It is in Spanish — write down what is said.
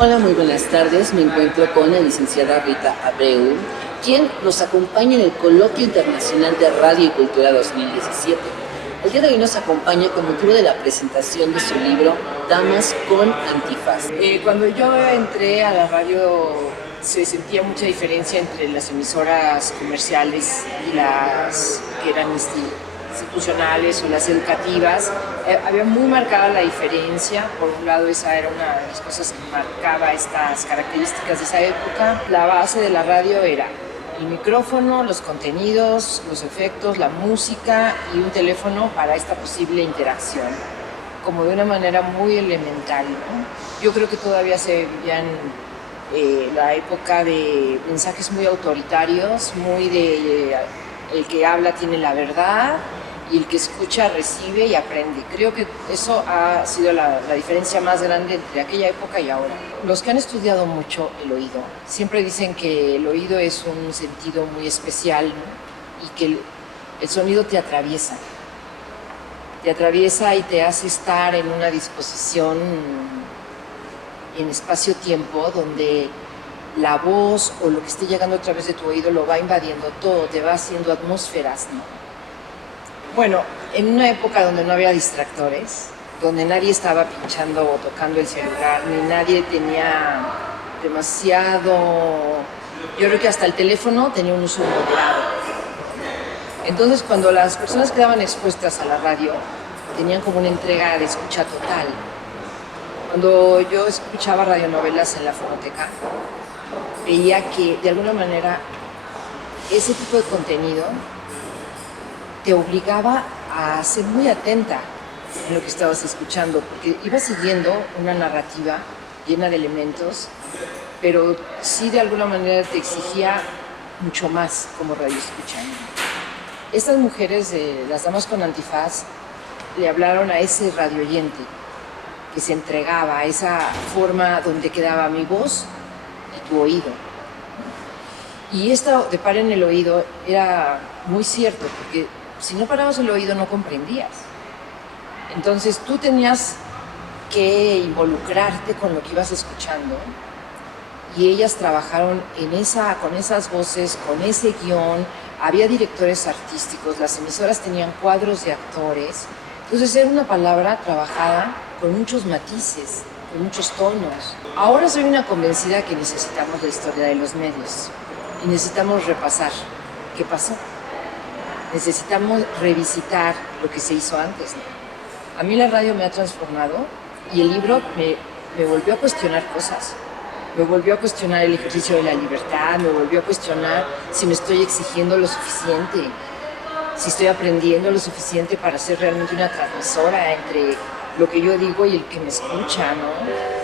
Hola, muy buenas tardes. Me encuentro con la licenciada Rita Abreu, quien nos acompaña en el Coloquio Internacional de Radio y Cultura 2017. El día de hoy nos acompaña con motivo de la presentación de su libro Damas con Antifaz. Cuando yo entré a la radio se sentía mucha diferencia entre las emisoras comerciales y las que eran institucionales o las educativas. Había muy marcada la diferencia. Por un lado, esa era una de las cosas que marcaba estas características de esa época. La base de la radio era el micrófono, los contenidos, los efectos, la música y un teléfono para esta posible interacción, como de una manera muy elemental, ¿no? Yo creo que todavía se vivía en la época de mensajes muy autoritarios, muy de el que habla tiene la verdad y el que escucha recibe y aprende. Creo que eso ha sido la diferencia más grande entre aquella época y ahora. Los que han estudiado mucho el oído siempre dicen que el oído es un sentido muy especial, ¿no? Y que el sonido te atraviesa y te hace estar en una disposición en espacio-tiempo donde la voz o lo que esté llegando a través de tu oído lo va invadiendo todo, te va haciendo atmósferas, ¿no? Bueno, en una época donde no había distractores, donde nadie estaba pinchando o tocando el celular, ni nadie tenía demasiado... Yo creo que hasta el teléfono tenía un uso moderado. Entonces, cuando las personas quedaban expuestas a la radio, tenían como una entrega de escucha total. Cuando yo escuchaba radionovelas en la fonoteca, veía que de alguna manera ese tipo de contenido te obligaba a ser muy atenta en lo que estabas escuchando, porque ibas siguiendo una narrativa llena de elementos, pero sí de alguna manera te exigía mucho más como radioescuchante. Estas mujeres de las Damas con Antifaz le hablaron a ese radioyente que se entregaba a esa forma donde quedaba mi voz y tu oído. Y esto de parar en el oído era muy cierto, porque si no parabas el oído no comprendías. Entonces tú tenías que involucrarte con lo que ibas escuchando y ellas trabajaron con esas voces, con ese guión. Había directores artísticos, las emisoras tenían cuadros de actores. Entonces era una palabra trabajada con muchos matices, con muchos tonos. Ahora soy una convencida que necesitamos la historia de los medios y necesitamos repasar qué pasó. Necesitamos revisitar lo que se hizo antes, ¿no? A mí la radio me ha transformado y el libro me volvió a cuestionar cosas. Me volvió a cuestionar el ejercicio de la libertad, me volvió a cuestionar si me estoy exigiendo lo suficiente, si estoy aprendiendo lo suficiente para ser realmente una transmisora entre lo que yo digo y el que me escucha, ¿no?